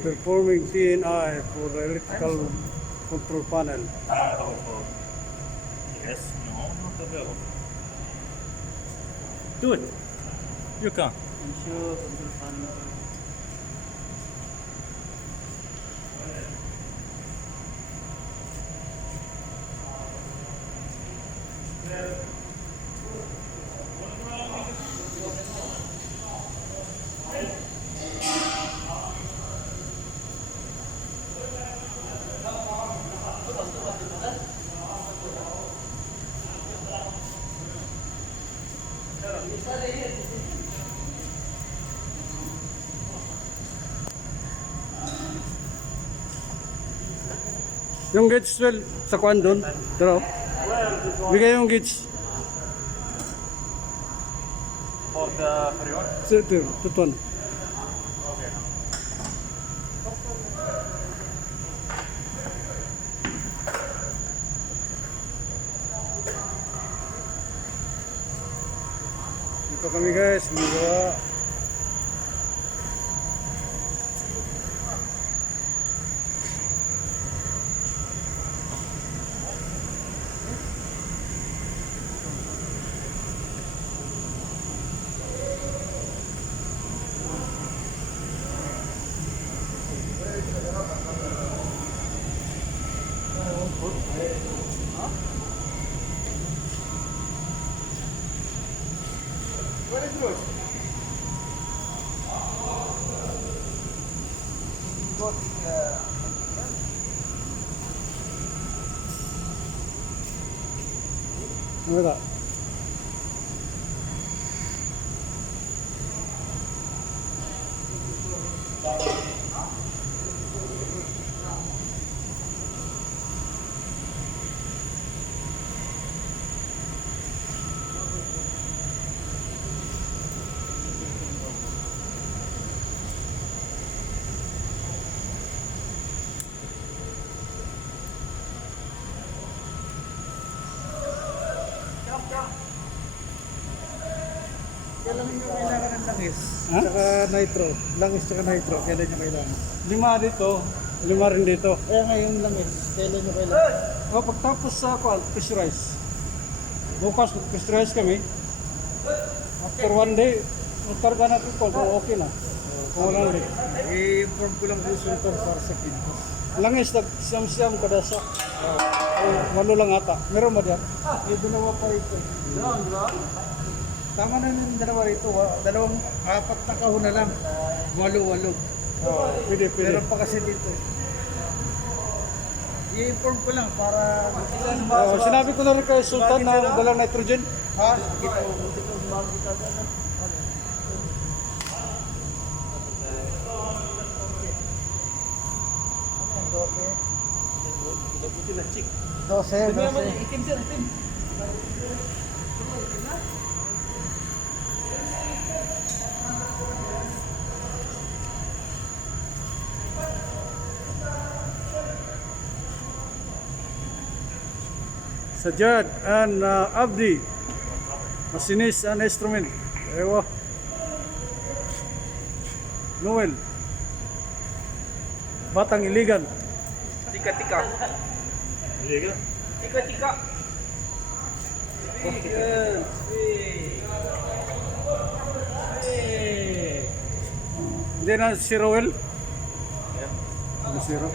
Performing TNI for the electrical control panel. Yes, no, not available. Do it. You can. Ensure control panel. Yung gauge well sa kwan doon. Pero, bigay yung gauge. For the freon? Ito, tutuan. Dito kami guys, magawa. Ano ba? Kailan nyo kailangan ng langis? Ha? Tsaka nitro. Langis tsaka nitro. Kailan nyo kailangan? 5 dito, 5 rin dito. Kaya ngayon langis. Kailan nyo kailangan? O, pagtapos sa kwan, pressurize. Bukas, pressurize kami. After 1 day, magkarga natin kung okay na. Kung wala rin. I-inform ko lang po sultan para sa pinto. Langis, siyam-siyam kada sa. Walo lang ata. Meron ba diyan? Yung dalawa pa rito. Tama na yung dalawa rito. Apat na kahon na lang. Walo-walo. Pwede. Meron pa kasi dito. I-inform ko lang para Sinabi ko na rin kay Sultan na dalang nitrogen. ha? Dito sumama kita dyan. Dose. Itim sir, itim. Sajad and Abdi, machinist and instrument. Ewa. Noel. Batang Iligan. Tika-tika. Iligan? Tika-tika. Hindi na si Roel. Ano si Ro?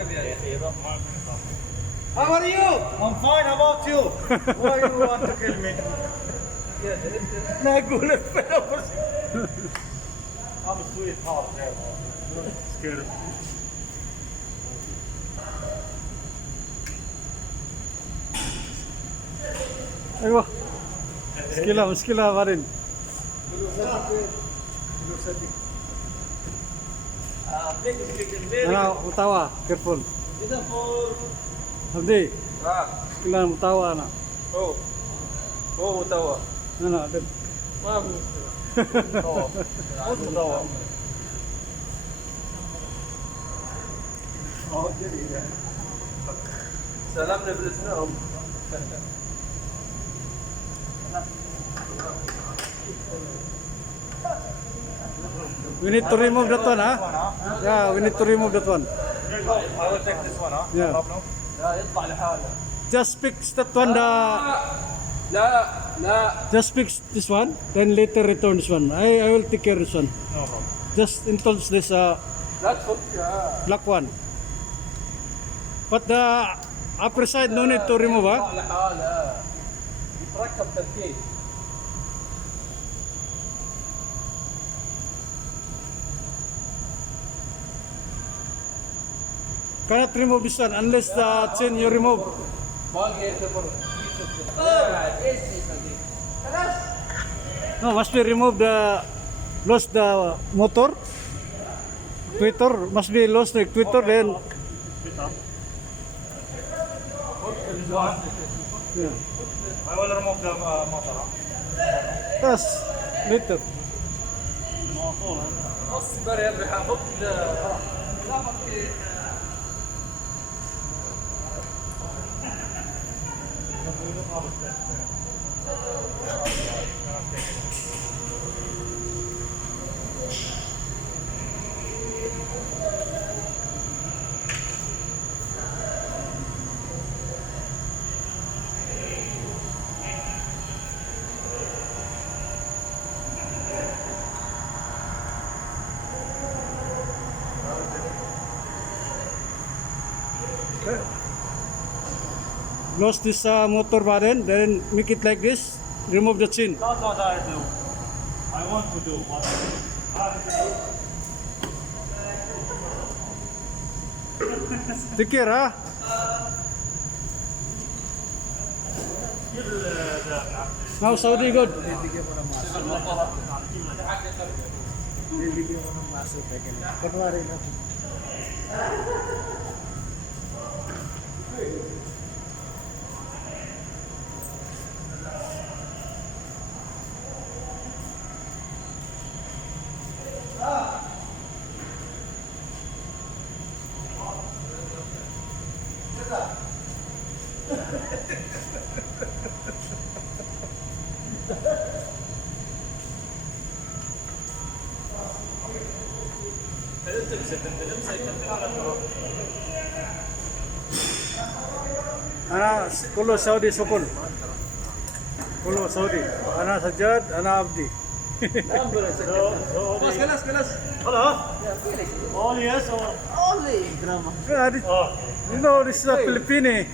How are you? I'm fine. How about you? Why you want to kill me? Nagulat pa ako. I'm a sweetheart. Scared. Aywa. Skila pa rin. Ano, utawa, careful. Dito po. Abdi, skila utawa na. Oh. Oh, utawa. Ano, Abdi. Ma'am. Utawa. Utawa. Oh, jadi. Salam na bilis na. We need to remove that one, ha? Yeah, we need to remove that one. I will take this one, huh? Yeah. problem. لا يطلع لحاله. Just fix that one, لا لا. just fix this one, then later return this one. I will take care of this one. No problem. Just install this لا تفكها. black one. But the upper side no need to remove, يطلع huh? لحاله. يتركب تركيب. Cannot remove this one unless the chain you remove. باقي يعتبر. No, must be remove the lost the motor. Twitter must be lost like Twitter then. Yeah. I will remove the motor. Yes, later. اصبر يا ابني ححط Lost this motor button, then make it like this. Remove the chain. That's what I do. I want to do what Take care, huh? Now Saudi good. Bibigyan mo ng maso. Bibigyan mo ng maso. Teka lang. Kunwari lang. Ana kulo Saudi sukul. Kulo Saudi. Ana Sajjad, ana Abdi. خلاص خلاص خلاص. Hello? All yes or? Yeah, Oh. you know this is a Filipino.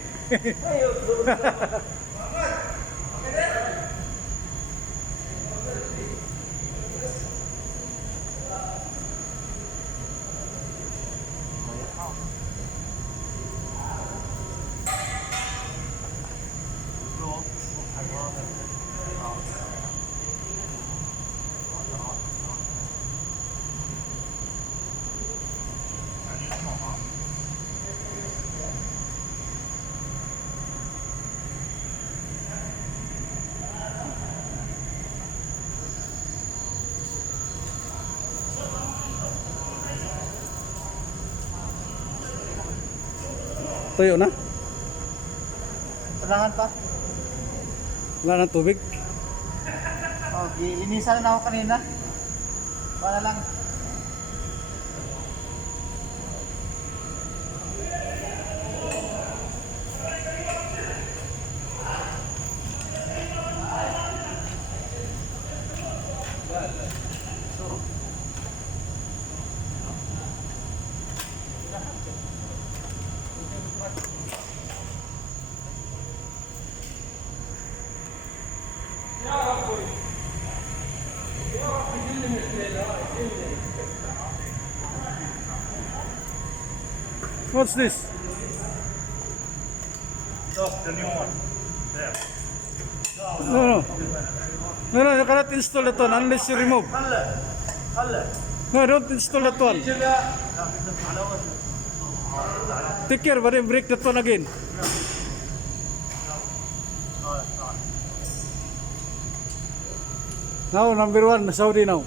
Tuyo na? Kailangan pa? Wala ng tubig? Oh, inisan na ako kanina. Para lang. What's this? That's the new one. There. No, you cannot install that one unless you remove. No, don't install that one. Take care, but then break that one again. Now, number one, Saudi now.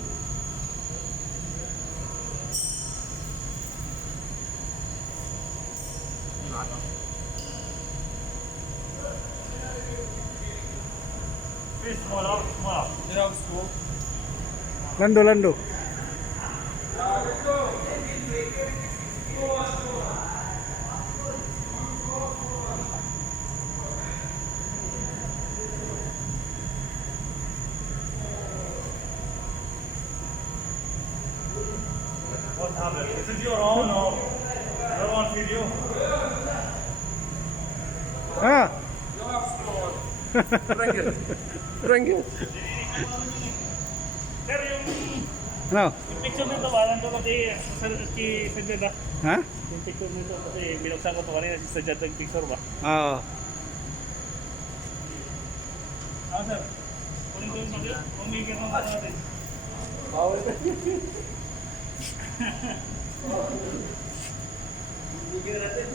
Fish smaller, smaller. Lando. What happened? Is it your own or your own video? Ah! Bring it. Bring it. Sir, yung Ano? picture nito ba? Nandun kasi sa Sajad ba? Ha? Yung picture nito kasi binuksan ko ito kanina si Sajad ang picture ba? Oo. Sir. Kunin ko yung bagyo. Umigil ng natin. Bawal na. Bigyan natin.